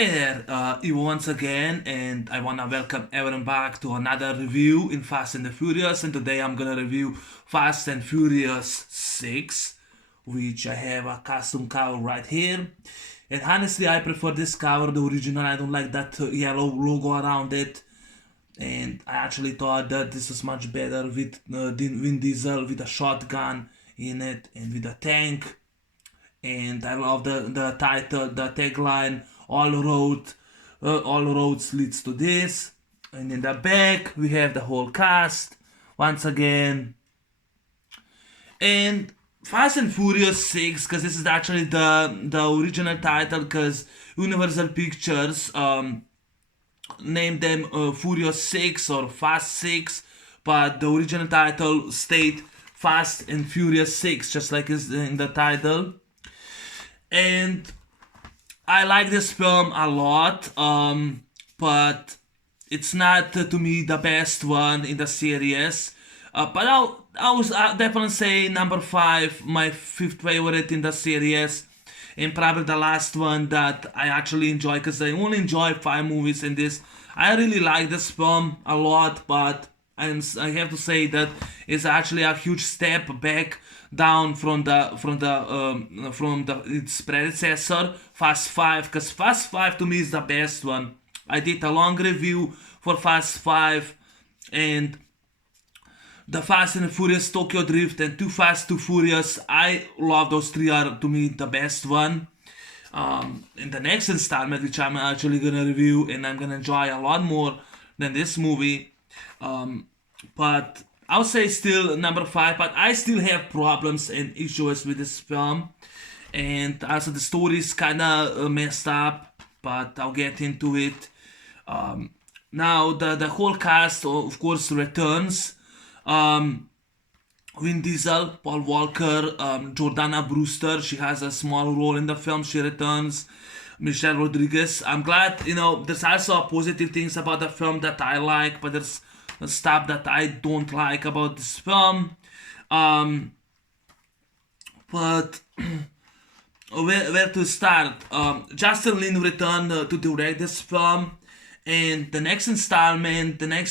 Hey there, Ivo once again, and I wanna welcome everyone back to another review in Fast and the Furious. And today I'm gonna review Fast and Furious 6, which I have a custom cover right here. And honestly, I prefer this cover, the original. I don't like that yellow logo around it. And I actually thought that this was much better with Vin Diesel with a shotgun in it and with a tank. And I love the title, the tagline, all roads leads to this. And in the back we have the whole cast once again. And Fast and Furious 6, because this is actually the original title, because Universal Pictures named them Furious 6 or Fast 6, but the original title stayed Fast and Furious 6, just like is in the title. And I like this film a lot, but it's not to me the best one in the series. But I was definitely say number 5, my fifth favorite in the series, and probably the last one that I actually enjoy, because I only enjoy 5 movies in this. I really like this film a lot, but I have to say that it's actually a huge step back down from its predecessor, Fast 5, because Fast 5 to me is the best one. I did a long review for Fast 5, and the Fast and the Furious Tokyo Drift and Too Fast Too Furious, I love those three, are to me the best one. In the next installment, which I'm actually gonna review and I'm gonna enjoy a lot more than this movie, but I'll say still number 5. But I still have problems and issues with this film, and also the story is kind of messed up. But I'll get into it. Now the whole cast, of course, returns. Vin Diesel, Paul Walker, Jordana Brewster. She has a small role in the film. She returns. Michelle Rodriguez. I'm glad, there's also positive things about the film that I like, but there's stuff that I don't like about this film. But where to start? Justin Lin returned to direct this film, and the next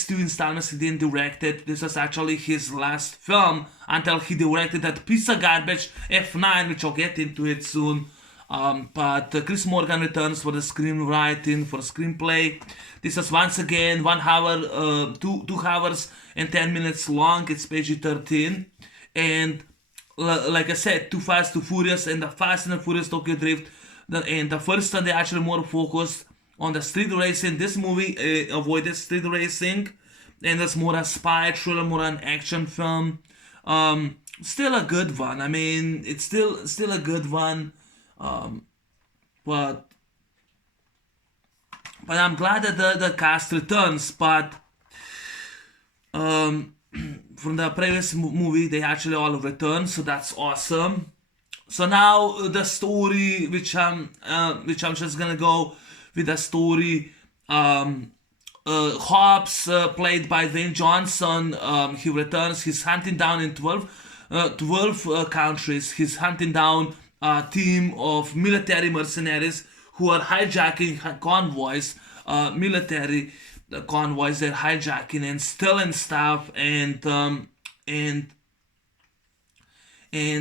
two installments he didn't direct it. This was actually his last film until he directed that piece of garbage F9, which I'll get into it soon. But Chris Morgan returns for the screenwriting, for the screenplay. This is once again 1 hour, 2 hours and 10 minutes long. It's PG-13, and like I said, Too Fast Too Furious and the Fast and the Furious Tokyo Drift. And the first one, they actually more focused on the street racing. This movie avoided street racing, and it's more a spy thriller, more an action film. Still a good one. I mean, it's still a good one. But I'm glad that the cast returns. But from the previous movie, they actually all return, so that's awesome. So now the story, which I'm just gonna go with the story. Hobbs, played by Dwayne Johnson, he returns. He's hunting down in 12 countries. He's hunting down a team of military mercenaries who are hijacking convoys, military convoys. They're hijacking and stealing stuff, and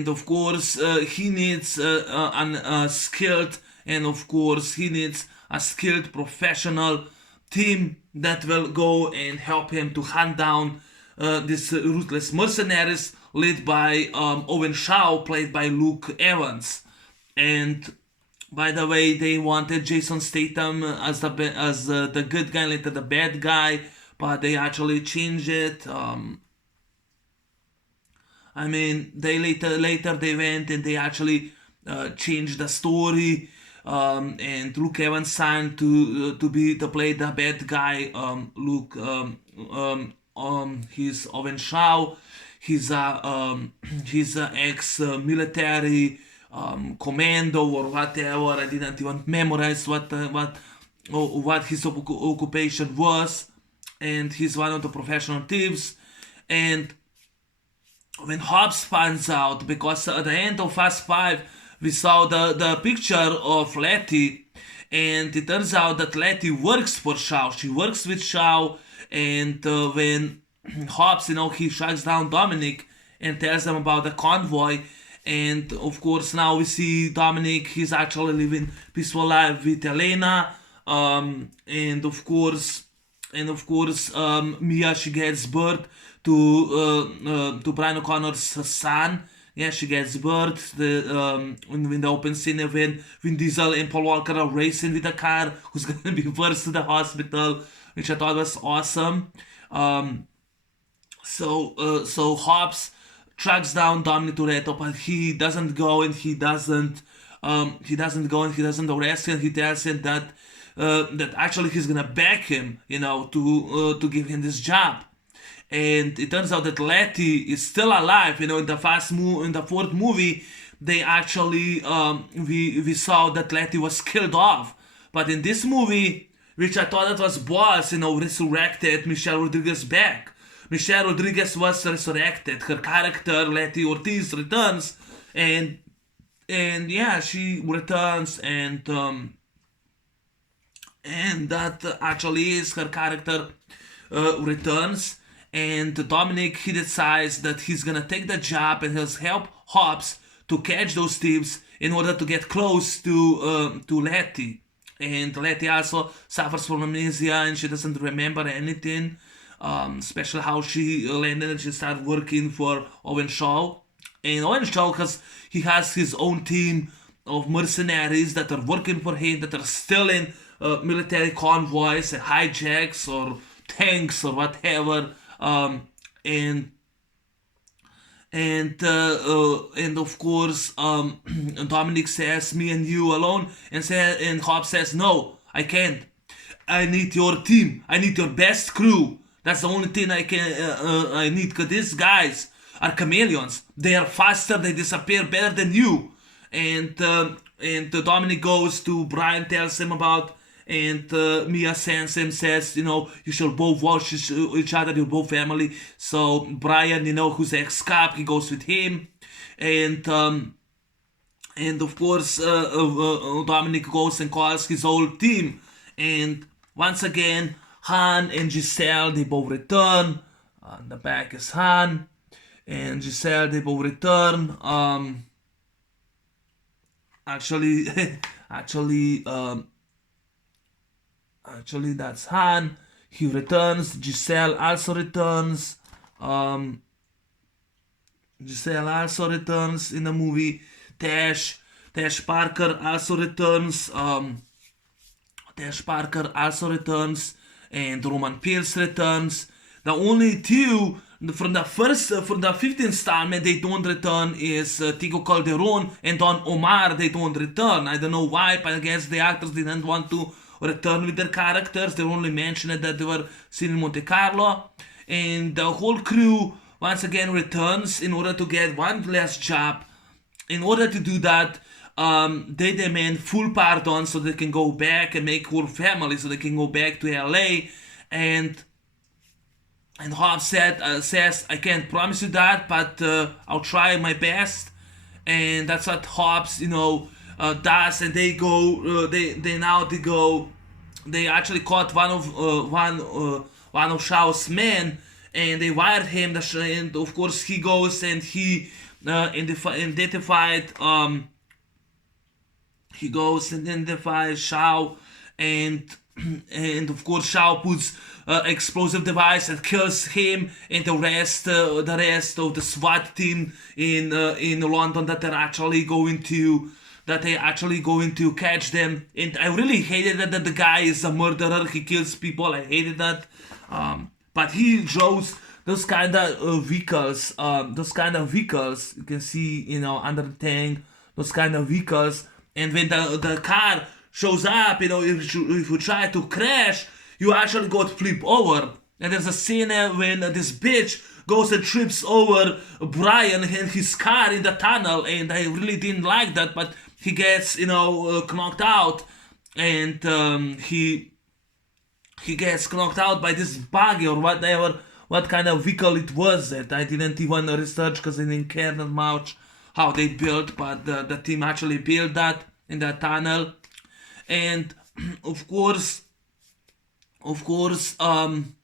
of course he needs a skilled, and of course he needs a skilled professional team that will go and help him to hunt down these ruthless mercenaries led by Owen Shaw, played by Luke Evans. And by the way, they wanted Jason Statham as the good guy, later the bad guy, but they actually changed it. I mean, they later they went and they actually changed the story. And Luke Evans signed to play the bad guy. He's Owen Shaw. He's a ex-military commando or whatever. I didn't even memorize what his occupation was, and he's one of the professional thieves. And when Hobbs finds out, because at the end of Fast 5 we saw the picture of Letty, And it turns out that Letty works for Shaw. She works with Shaw, and when Hobbs, he tracks down Dominic and tells them about the convoy. And of course, now we see Dominic, he's actually living peaceful life with Elena. And of course, Mia, she gets birth to Brian O'Connor's son. Yeah, she gets birth in the open scene when Vin Diesel and Paul Walker are racing with a car who's gonna be first to the hospital, which I thought was awesome. So Hobbs tracks down Dominic Toretto, but he doesn't go and he doesn't arrest him. He tells him that actually he's gonna back him, to give him this job. And it turns out that Letty is still alive. In the fourth movie, they actually we saw that Letty was killed off. But in this movie, which I thought that was Boss, resurrected Michelle Rodriguez back. Michelle Rodriguez was resurrected. Her character, Letty Ortiz, returns, and yeah, she returns, and that actually is her character returns. And Dominic, he decides that he's gonna take the job and he'll help Hobbs to catch those thieves in order to get close to Letty. And Letty also suffers from amnesia and she doesn't remember anything, especially how she landed and she started working for Owen Shaw. And Owen Shaw, he has his own team of mercenaries that are working for him, that are stealing military convoys and hijacks or tanks or whatever. And of course, Dominic says, "Me and you alone," and Hobbs says, "No, I can't. I need your team. I need your best crew. That's the only thing I need, because these guys are chameleons. They are faster. They disappear better than you." And Dominic goes to Brian, tells him about. And Mia sends him, says, you should both watch each other, you're both family. So Brian, who's ex-cop, he goes with him. And of course, Dominic goes and calls his whole team. And once again, Han and Giselle, they both return. On the back is Han and Giselle, they both return. Actually, that's Han. He returns. Giselle also returns. Giselle also returns in the movie. Tash Parker also returns. And Roman Pierce returns. The only two from the fifth installment they don't return is Tico Calderon and Don Omar. They don't return. I don't know why, but I guess the actors didn't want to return with their characters. They only mentioned that they were seen in Monte Carlo. And the whole crew once again returns in order to get one last job. In order to do that, they demand full pardon so they can go back and make whole family, so they can go back to LA. And Hobbs says, "I can't promise you that, but I'll try my best." And that's what Hobbs, does. And they go. They actually caught one of Shaw's men, and they wired him. And of course, he goes and he identified. He goes and identifies Shaw, and of course Shaw puts explosive device and kills him and the rest of the SWAT team in London that they're actually going to catch them. And I really hated that the guy is a murderer. He kills people. I hated that. But he draws those kind of vehicles. You can see, under the tank. Those kind of vehicles. And when the car shows up, if you try to crash, you actually got flipped over. And there's a scene when this bitch goes and trips over Brian and his car in the tunnel, and I really didn't like that, but he gets, knocked out, and he gets knocked out by this buggy or whatever, what kind of vehicle it was that I didn't even research because I didn't care that much how they built, but the team actually built that in that tunnel. and of course, of course, and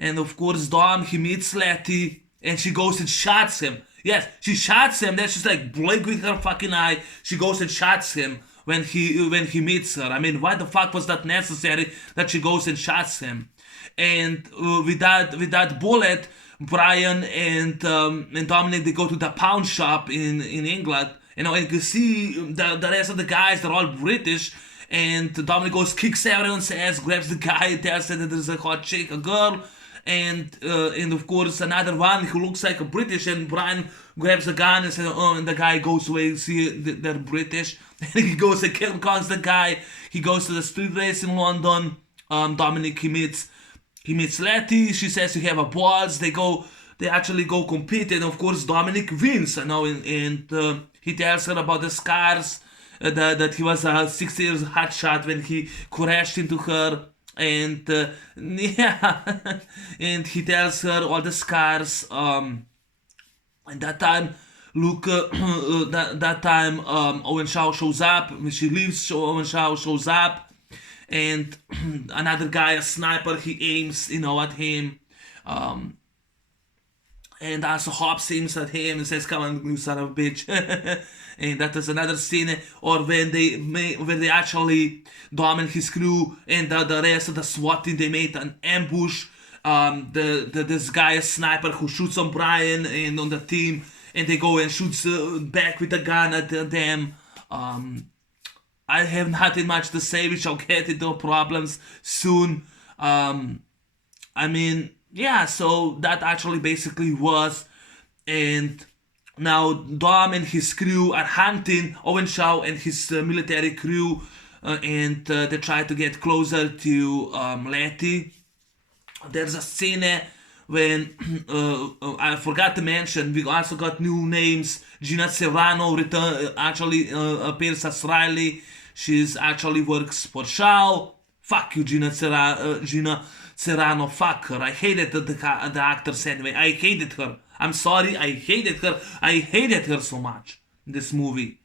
of course, Dom, he meets Letty, and she goes and shots him. Yes, she shots him. Then she's like blink with her fucking eye. She goes and shots him when he meets her. I mean, why the fuck was that necessary that she goes and shots him? And with that bullet, Brian and Dominic, they go to the pawn shop in England. You know, and you see the rest of the guys, they're all British. And Dominic goes, kicks everyone's ass, grabs the guy, tells her that there's a hot chick, a girl. And of course another one who looks like a British, and Brian grabs a gun and says, oh, and the guy goes away, see they're British. And he goes and calls the guy. He goes to the street race in London. Dominic, he meets Letty. She says you have a balls. They actually go compete, and of course Dominic wins, you know, and he tells her about the scars, that he was a 6 years hotshot when he crashed into her. And yeah, and he tells her all the scars. And that time, Owen Shaw shows up. When she leaves, Owen Shaw shows up, and another guy, a sniper, he aims, you know, at him. And also Hobbs aims at him and says, "Come on, you son of a bitch." And that is another scene, or when they actually, Dom and his crew and the rest of the SWAT team, they made an ambush. This guy, a sniper, who shoots on Brian and on the team, and they go and shoots back with a gun at them. I have nothing much to say. We shall get into problems soon. I mean, yeah, so that actually basically was. And now Dom and his crew are hunting Owen Shaw and his military crew, and they try to get closer to Letty. There's a scene when I forgot to mention, we also got new names. Gina Serrano actually appears as Riley. She's actually works for Shaw. Fuck you, Gina Serrano, fuck her. I hated the actress anyway. I hated her. I'm sorry, I hated her. I hated her so much in this movie.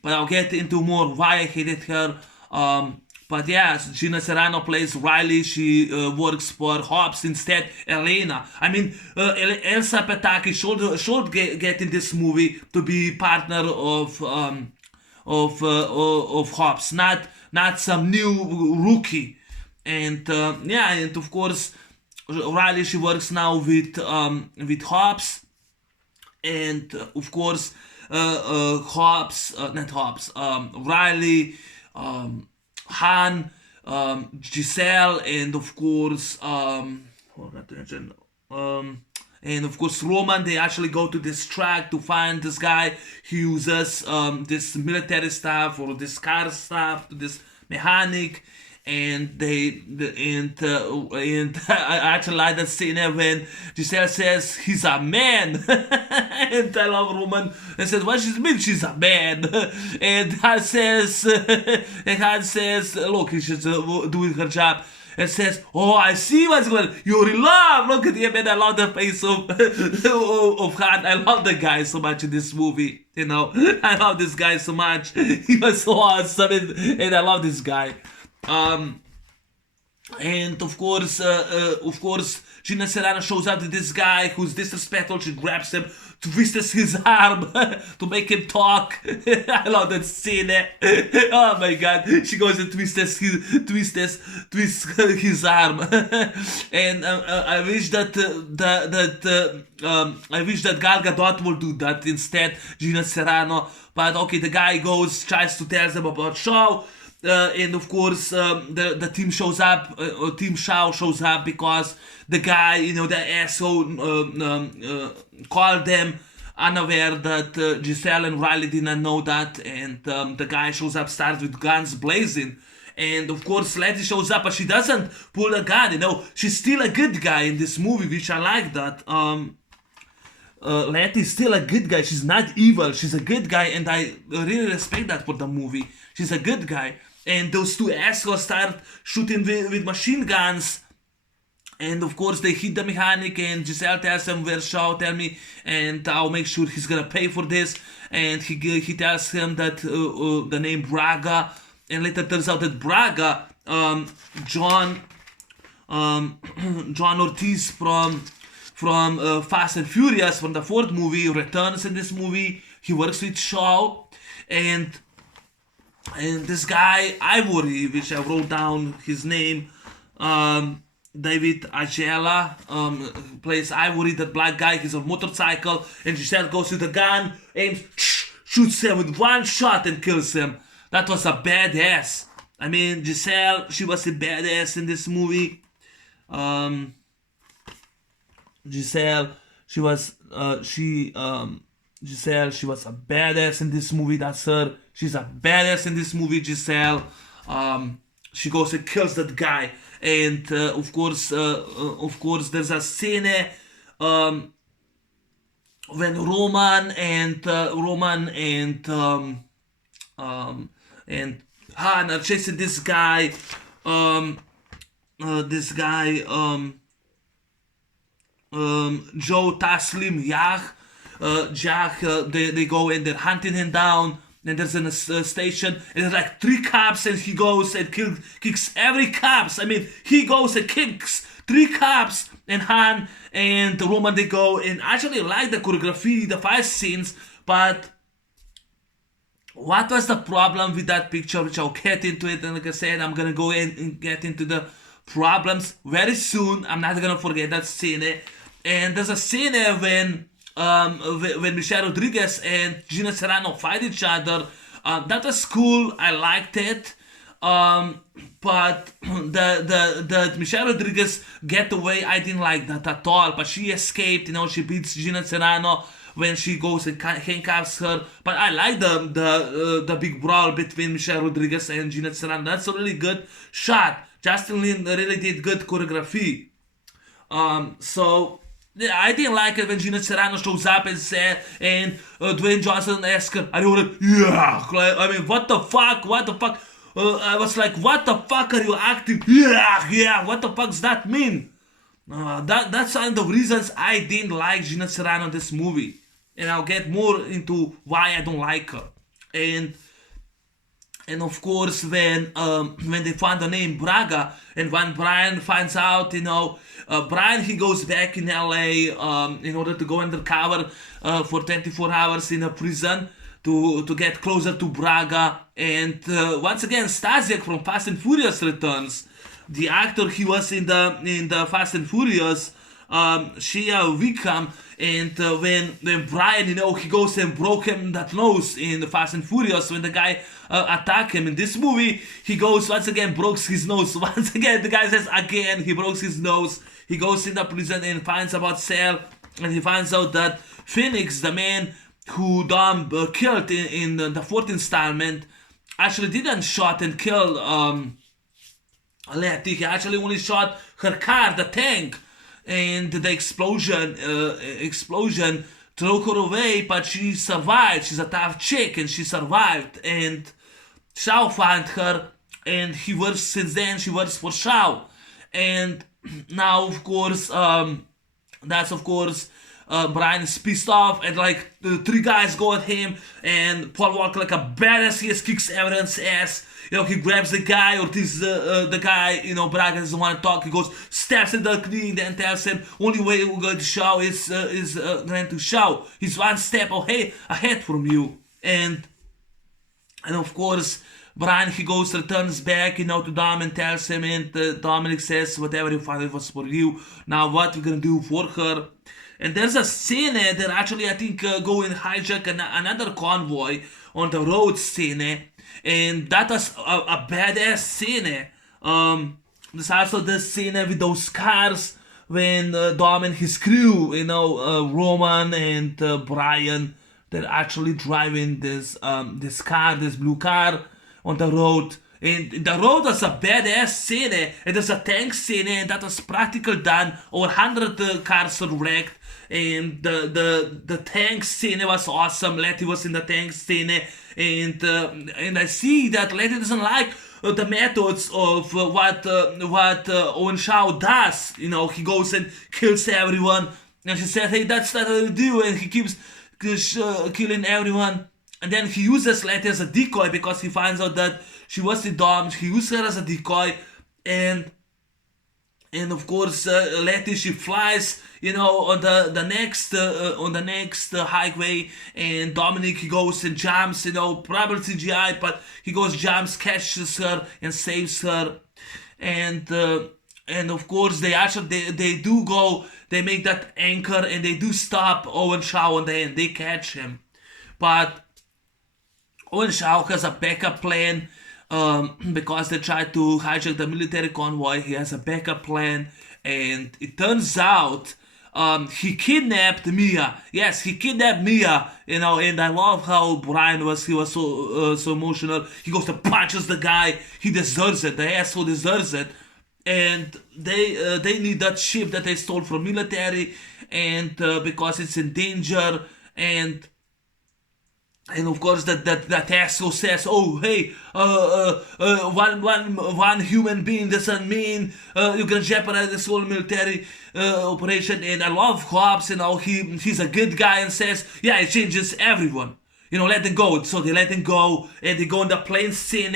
But I'll get into more why I hated her. But yeah, Gina Serrano plays Riley. She works for Hobbs instead. Elena. I mean, Elsa Pataki should get in this movie to be partner of Hobbs, not some new rookie. And yeah, and of course Riley, she works now with Hobbs, and of course Riley, Han, Giselle, and of course and of course Roman. They actually go to this track to find this guy who uses this military stuff or this car stuff to this mechanic. And I actually like that scene when Giselle says he's a man. And I love Roman and says, what does she mean she's a man? And Han says look, she's doing her job, and says, oh, I see what's going on. You're in love. Look at him. And I love the face of Han. I love the guy so much in this movie. You know, I love this guy so much. He was so awesome, and I love this guy. And of course, Gina Serrano shows up to this guy who's disrespectful. She grabs him, twists his arm to make him talk. I love that scene. Oh my god, she goes and twists his arm. And I wish that Gal Gadot will do that instead, Gina Serrano. But okay, the guy tries to tell them about Shaw. And of course, the team shows up. Team Shaw shows up because the guy, you know, the asshole, called them unaware that Giselle and Riley did not know that. And the guy shows up, starts with guns blazing. And of course, Letty shows up, but she doesn't pull a gun. You know, she's still a good guy in this movie, which I like that. Letty's still a good guy. She's not evil. She's a good guy, and I really respect that for the movie. She's a good guy. And those two assholes start shooting with machine guns. And of course they hit the mechanic, and Giselle tells him, where's Shaw, tell me, and I'll make sure he's gonna pay for this. And he tells him that the name Braga and later turns out that Braga, John John Ortiz from Fast and Furious, from the fourth movie, returns in this movie. He works with Shaw, and this guy Ivory, which I wrote down his name, David Agela, plays Ivory, that black guy. He's on a motorcycle, and Giselle goes with a gun, aims, shoots him with one shot and kills him. That was a badass. I mean, Giselle, she was a badass in this movie. Giselle, she was a badass in this movie. That's her. She's a badass in this movie, Giselle. She goes and kills that guy, and of course, there's a scene when Roman and Han are chasing this guy. Joe Taslim they go and they're hunting him down, and there's a station, and there's like 3 cops, and he goes and kicks every cops. I mean, he goes and kicks 3 cops, and Han and Roman, they go, and I actually like the choreography, the fight scenes, but what was the problem with that picture, which I'll get into it, and like I said, I'm gonna go in and get into the problems very soon. I'm not gonna forget that scene. And there's a scene when Michelle Rodriguez and Gina Carano fight each other. That was cool. I liked it. But the Michelle Rodriguez get away, I didn't like that at all. But she escaped. She beats Gina Carano when she goes and handcuffs her. But I like the big brawl between Michelle Rodriguez and Gina Carano. That's a really good shot. Justin Lin really did good choreography. So yeah, I didn't like it when Gina Carano shows up and Dwayne Johnson asks her, "Are you ready?" Yeah. I mean, what the fuck? What the fuck? I was like, what the fuck are you acting? Yeah. What the fuck does that mean? That's one of the reasons I didn't like Gina Carano in this movie, and I'll get more into why I don't like her. And of course, when they find the name Braga, and when Brian finds out, Brian, he goes back in LA in order to go undercover for 24 hours in a prison to get closer to Braga. And once again, Stasiak from Fast and Furious returns. The actor, he was in the Fast and Furious, Shia Wickham, and when Brian, he goes and broke him that nose in the Fast and Furious when the guy attacked him. In this movie, he goes once again, breaks his nose. Once again, the guy says again, he broke his nose. He goes in the prison and finds about Cell, and he finds out that Phoenix, the man who Dom killed in the fourth installment, actually didn't shot and kill Letty. He actually only shot her car, the tank, and the explosion threw her away, but she survived. She's a tough chick, and she survived. And Shao found her, and since then she works for Shao. And now, of course, Brian is pissed off, and like the 3 guys go at him, and Paul Walker, like a badass, he kicks everyone's ass. He grabs the guy, Ortiz, the guy, Braga doesn't want to talk. He goes, stabs in the knee, and then tells him, only way we're going to Shao is going to Shao. He's one step ahead from you. And of course, Brian, he returns back, to Dom and tells him, and Dominic says, whatever you found, it was for you. Now what we're going to do for her? And there's a scene that actually, I think, go and hijack another convoy on the road scene. And that was a badass scene. There's also the scene with those cars when Dom and his crew, Roman and Brian, they're actually driving this blue car on the road. And the road was a badass scene. And there's a tank scene, and that was practical done. Over 100 cars were wrecked. And the tank scene was awesome. Letty was in the tank scene, and I see that Letty doesn't like the methods of what Owen Shao does. He goes and kills everyone, and she said, "Hey, that's not what you do," and he keeps killing everyone. And then he uses Letty as a decoy because he finds out that She was with Dom. He used her as a decoy, and of course, Letty, she flies, on the next highway, and Dominic, he goes and jumps, probably CGI, but he goes, jumps, catches her and saves her, and of course they do go, they make that anchor, and they do stop Owen Shaw on the end. They catch him, but Owen Shaw has a backup plan. Because they tried to hijack the military convoy, he has a backup plan, and it turns out he kidnapped Mia. Yes, he kidnapped Mia. And I love how Brian he was so emotional. He goes to punches the guy. He deserves it. The asshole deserves it. And they need that ship that they stole from military, and because it's in danger, and of course that asshole says, "Oh, hey, one human being doesn't mean you're gonna jeopardize this whole military operation." And I love Hobbs. He's a good guy and says, "Yeah, it changes everyone. Let them go." So they let them go, and they go in the plane scene.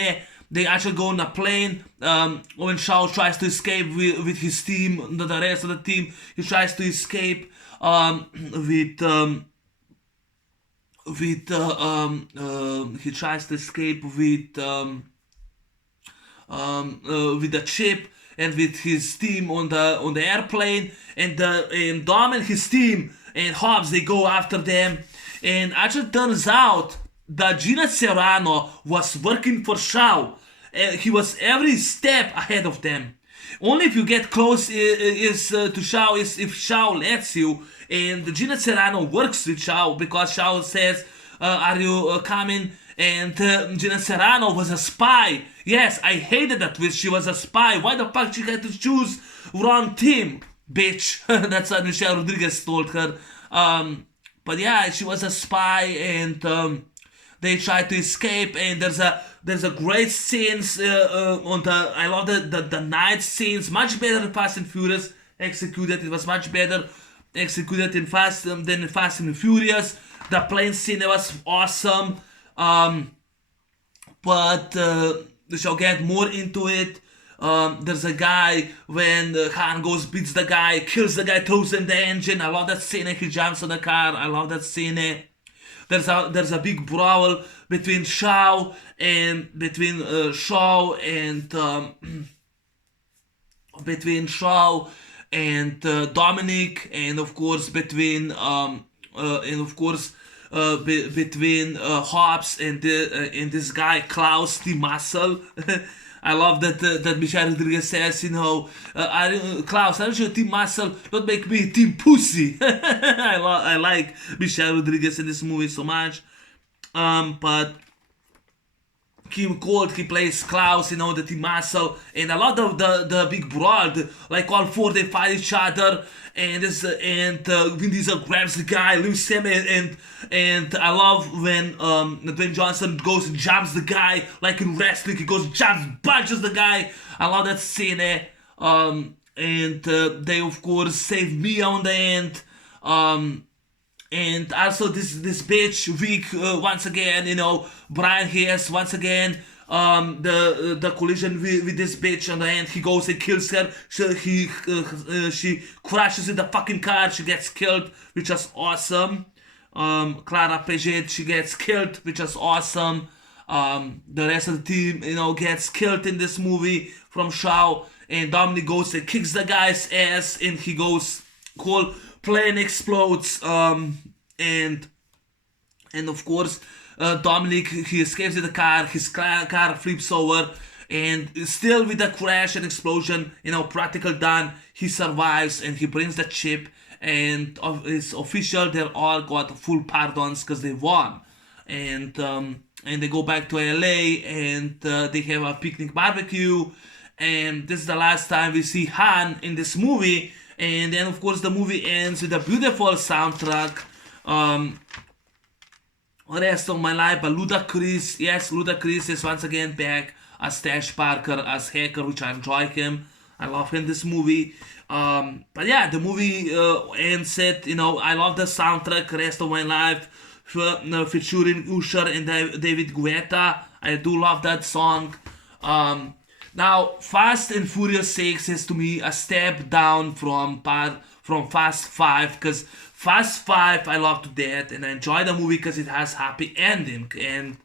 They actually go on the plane. Owen Shaw tries to escape with his team, the rest of the team. He tries to escape he tries to escape with the chip and with his team on the airplane, and Dom and his team and Hobbs, they go after them, and actually turns out that Gina Serrano was working for Shaw. He was every step ahead of them. Only if you get close to Shaw is if Shaw lets you. And Gina Serrano works with Shaw because Shaw says, "Are you coming?" And Gina Serrano was a spy. Yes, I hated that twist. She was a spy. Why the fuck she had to choose wrong team, bitch? That's what Michelle Rodriguez told her. But yeah, she was a spy, and they tried to escape. And there's a great scenes on the. I love the night scenes. Much better than Fast and Furious executed. It was much better executed in Fast and Furious. The plane scene was awesome. But we shall get more into it. There's a guy when Han goes, beats the guy, kills the guy, throws in the engine. I love that scene. He jumps on the car. I love that scene. There's a big brawl between Shaw and Dominic, and of course between Hobbs and this guy Klaus the Muscle. I love that Michelle Rodriguez says, Klaus, aren't you a Team Muscle? Don't make me Team Pussy. I like Michelle Rodriguez in this movie so much. But Kim Colt, he plays Klaus, the Team Muscle, and a lot of the big brawl, like all four, they fight each other, and Vin Diesel grabs the guy, leaves him, and I love when Dwayne Johnson goes and jumps the guy, like in wrestling, he goes, jumps, punches the guy. I love that scene, and they of course save Mia on the end, and also this bitch Vic, once again, Brian has once again the collision with this bitch on the end. He goes and kills her. She crashes in the fucking car. She gets killed, which is awesome. Clara Paget, she gets killed, which is awesome. The rest of the team, gets killed in this movie from Shaw, and Dominic goes and kicks the guy's ass, and he goes, whole plane explodes, and of course Dominic, he escapes in the car, his car flips over, and still with the crash and explosion, practical done, he survives, and he brings the chip, and it's official, they're all got full pardons because they won, and they go back to LA, and they have a picnic barbecue, and this is the last time we see Han in this movie. And then of course the movie ends with a beautiful soundtrack, Rest of My Life by Ludacris. Yes, Ludacris is once again back as Tash Parker, as Hacker, which I enjoy him. I love him in this movie. But yeah, the movie ends it, I love the soundtrack, Rest of My Life, featuring Usher and David Guetta. I do love that song. Now, Fast and Furious 6 is to me a step down from Fast 5, because Fast 5 I love to death and I enjoy the movie because it has happy ending. And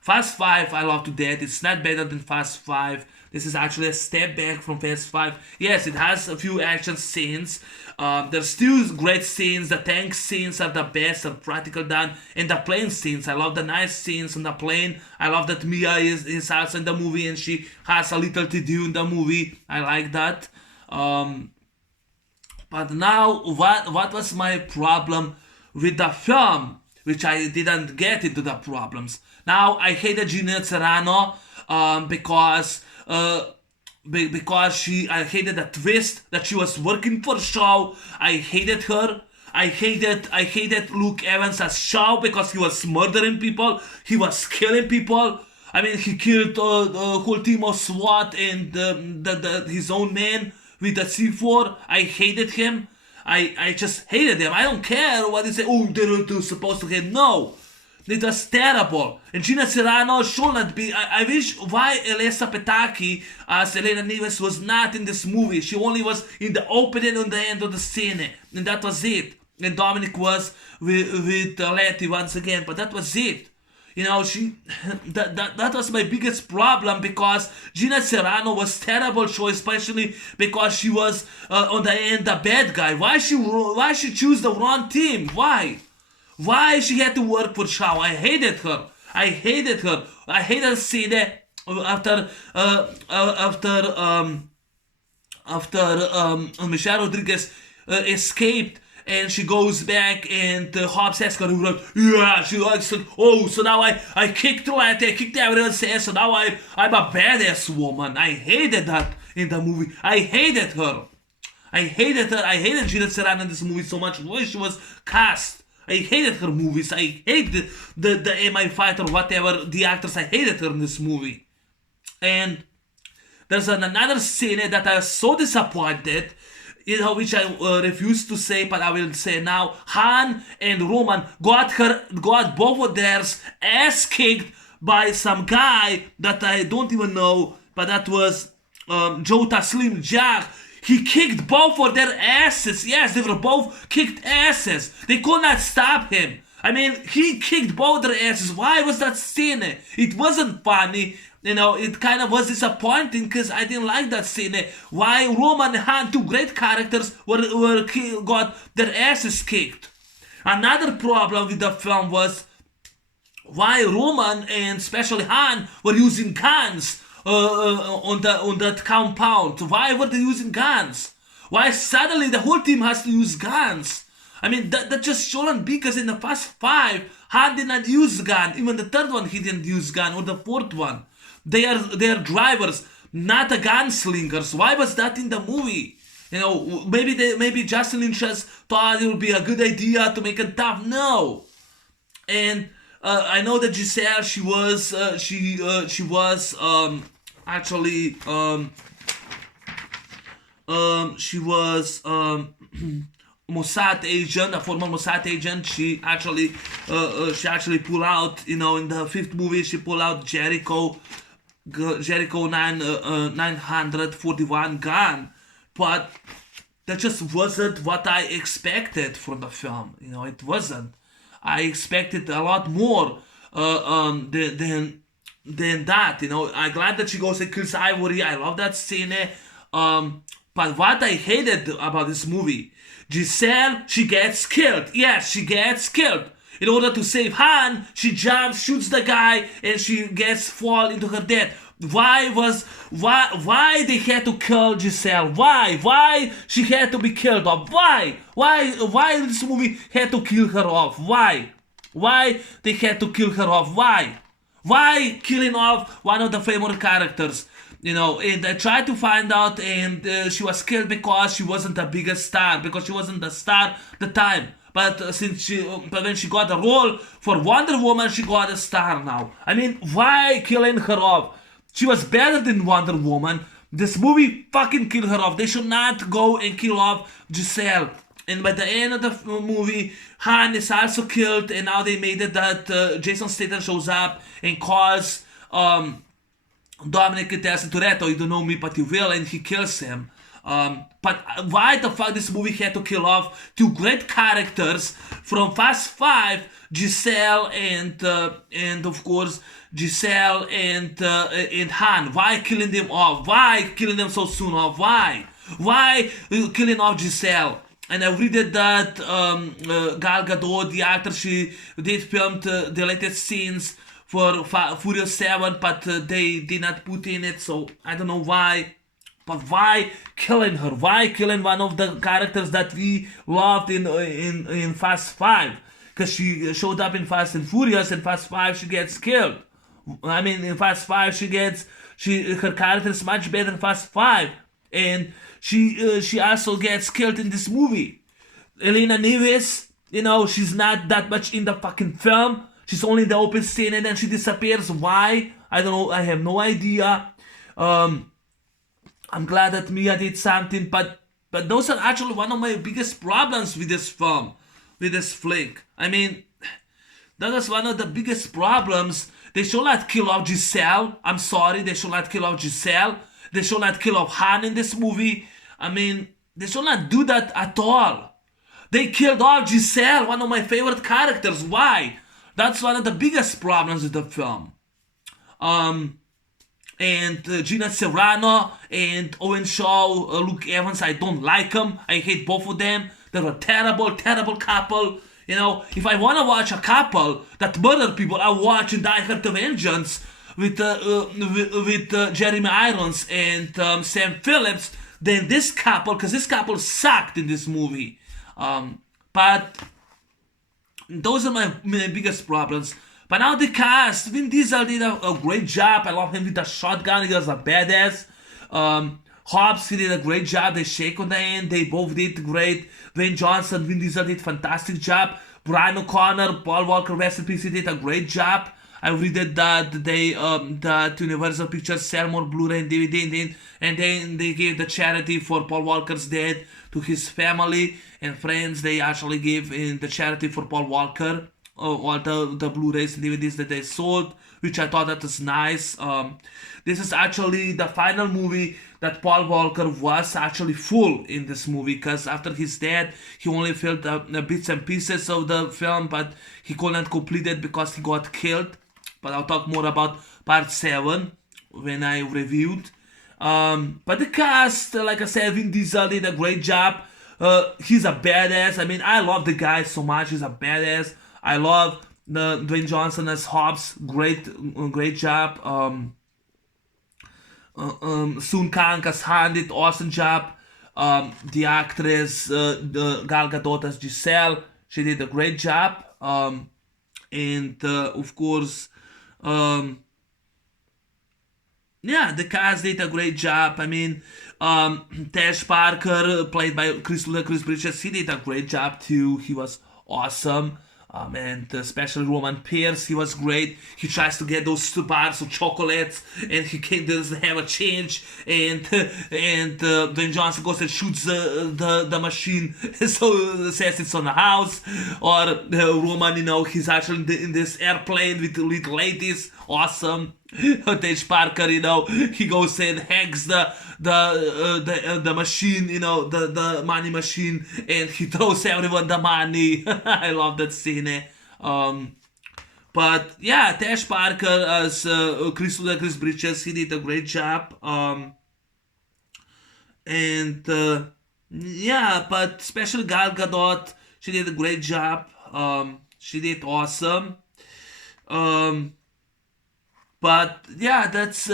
Fast 5 I love to death. It's not better than Fast 5. This is actually a step back from Fast 5. Yes, it has a few action scenes. There's still great scenes. The tank scenes are the best, are practical done. And the plane scenes, I love the nice scenes on the plane. I love that Mia is also in the movie and she has a little to do in the movie. I like that. But now, what was my problem with the film? Which I didn't get into the problems. Now, I hated Gina Carano because I hated the twist that she was working for Shaw. I hated her. I hated Luke Evans as Shaw because he was murdering people. He was killing people. I mean, he killed the whole team of SWAT and his own man with the C4. I hated him. I just hated him. I don't care what they say. Oh, they're supposed to hate. No. It was terrible. And Gina Carano should not be. I wish why Elisa Pataki as Elena Nieves was not in this movie. She only was in the opening and the end of the scene. And that was it. And Dominic was with Letty once again. But that was it. You know, that was my biggest problem because Gina Carano was terrible show, especially because she was on the end the bad guy. Why she choose the wrong team? Why she had to work for Shaw? I hated her. I hated the scene after Michelle Rodriguez escaped. And she goes back and Hobbs asks her, yeah, she likes like, oh, so now I kicked Letty, I kicked everyone's ass, so now I'm a badass woman. I hated that in the movie. I hated her. I hated Gina Carano in this movie so much. The way she was cast. I hated her movies. I hated the MI5 or whatever, the actors. I hated her in this movie. And there's another scene that I was so disappointed, you know, which I refuse to say, but I will say now. Han and Roman got both of theirs ass kicked by some guy that I don't even know, but that was Joe Taslim Jack. He kicked both of their asses. Yes, they were both kicked asses. They could not stop him. I mean, he kicked both their asses. Why was that scene? It wasn't funny. You know, it kind of was disappointing because I didn't like that scene. Why Roman and Han, two great characters, got their asses kicked. Another problem with the film was why Roman and especially Han were using guns on that compound. Why were they using guns? Why suddenly the whole team has to use guns? I mean, that just shouldn't be, because in the first 5, Han did not use gun. Even the third one, he didn't use gun, or the fourth one. They are drivers, not the gunslingers. Why was that in the movie? You know, maybe Justin Lynch just thought it would be a good idea to make it tough. No. And I know that Giselle, she was Mossad agent, a former Mossad agent. She actually pulled out, you know, in the 5th movie, she pulled out Jericho 941 gun, but that just wasn't what I expected from the film. You know, it wasn't. I expected a lot more than that. You know, I'm glad that she goes and kills Ivory. I love that scene. But what I hated about this movie, Giselle, she gets killed. Yes, she gets killed. In order to save Han, she jumps, shoots the guy, and she fall into her death. Why they had to kill Giselle? Why she had to be killed off? Why this movie had to kill her off? Why they had to kill her off? Why killing off one of the famous characters? You know, and I tried to find out, and she was killed because she wasn't the biggest star, because she wasn't the star at the time. But when she got a role for Wonder Woman, she got a star now. I mean, why killing her off? She was better than Wonder Woman. This movie fucking killed her off. They should not go and kill off Giselle. And by the end of the movie, Han is also killed, and now they made it that Jason Statham shows up and calls Dominic tells Toretto, you don't know me, but you will, and he kills him. But why the fuck this movie had to kill off two great characters from Fast Five, Giselle and of course Giselle and Han? Why killing them off? Why killing them so soon off? Why? Why killing off Giselle? And I read that Gal Gadot, the actor, she did filmed the latest scenes for Furious 7, but they did not put in it, so I don't know why. But why killing her? Why killing one of the characters that we loved in Fast 5? Because she showed up in Fast and Furious, and Fast 5 she gets killed. I mean, in Fast 5 her character is much better in Fast 5, and she also gets killed in this movie. Elena Neves, she's not that much in the fucking film. She's only in the open scene and then she disappears. Why? I don't know. I have no idea. I'm glad that Mia did something, but those are actually one of my biggest problems with this film, with this flick. I mean, that is one of the biggest problems. They should not kill off Giselle. I'm sorry, they should not kill off Giselle. They should not kill off Han in this movie. I mean, they should not do that at all. They killed off Giselle, one of my favorite characters. Why? That's one of the biggest problems with the film. And Gina Serrano and Owen Shaw, Luke Evans, I don't like them. I hate both of them. They're a terrible, terrible couple. If I want to watch a couple that murder people, I watch Die Hard to Vengeance with Jeremy Irons and Sam Phillips than this couple, because this couple sucked in this movie. But those are my biggest problems. But now the cast, Vin Diesel did a great job. I love him with the shotgun. He was a badass. Hobbs, he did a great job. They shake on the end. They both did great. Dwayne Johnson, Vin Diesel did fantastic job. Brian O'Connor, Paul Walker, rest in peace, he did a great job. I read that that Universal Pictures sell more Blu-ray and DVD, and then they gave the charity for Paul Walker's death to his family and friends. They actually gave in the charity for Paul Walker all the Blu-rays and DVDs that they sold, which I thought that was nice. This is actually the final movie that Paul Walker was actually full in this movie, because after his death, he only filmed bits and pieces of the film, but he couldn't complete it because he got killed. But I'll talk more about part 7 when I reviewed. But the cast, like I said, Vin Diesel did a great job. He's a badass. I mean, I love the guy so much. He's a badass. I love Dwayne Johnson as Hobbs. Great job. Sun Kang as Han did awesome job. The actress Gal Gadot as Giselle, she did a great job. And of course, yeah, the cast did a great job. I mean, Tesh Parker, played by Chris Bridges, he did a great job too. He was awesome. And especially Roman Pierce, he was great. He tries to get those 2 bars of chocolates, and he doesn't have a change. And Dwayne Johnson goes and shoots the machine, so says it's on the house. Or Roman, he's actually in this airplane with little ladies. Awesome. Tej Parker, he goes and hacks the machine, the money machine, and he throws everyone the money. I love that scene. But yeah, Tej Parker as Chris Bridges, he did a great job. Yeah, but especially Gal Gadot, she did a great job. She did awesome. But yeah, that's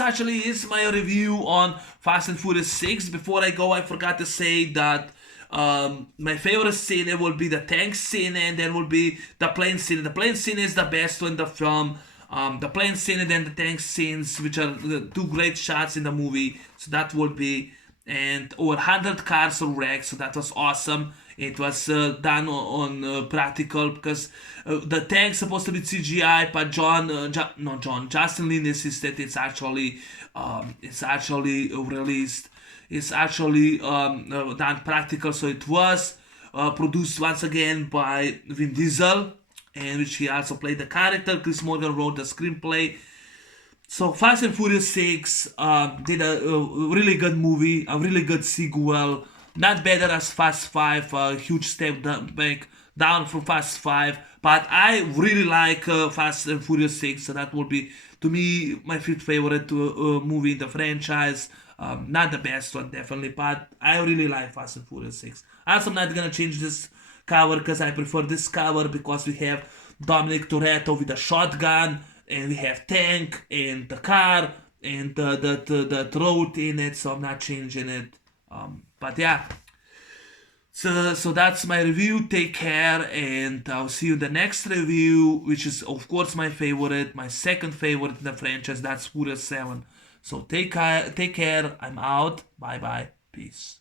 actually is my review on Fast and Furious 6. Before I go, I forgot to say that my favorite scene will be the tank scene, and then will be the plane scene. The plane scene is the best one in the film. The plane scene and then the tank scenes, which are the 2 great shots in the movie. So that would be, and over 100 cars were wrecked. So that was awesome. It was done on practical, because the tank's supposed to be CGI, but Justin Lin insisted it's actually released. It's actually done practical, so it was produced once again by Vin Diesel, and which he also played the character. Chris Morgan wrote the screenplay. So Fast and Furious 6 did a really good movie, a really good sequel. Not better as Fast 5, a huge step back down from Fast 5. But I really like Fast and Furious 6. So that will be, to me, my fifth favorite movie in the franchise. Not the best one, definitely, but I really like Fast and Furious 6. Also, I'm not gonna change this cover because I prefer this cover because we have Dominic Toretto with a shotgun, and we have tank and the car and the throat in it, so I'm not changing it. But yeah, so that's my review. Take care, and I'll see you in the next review, which is of course my favorite, my second favorite in the franchise. That's Furious 7. So take care. I'm out. Bye bye. Peace.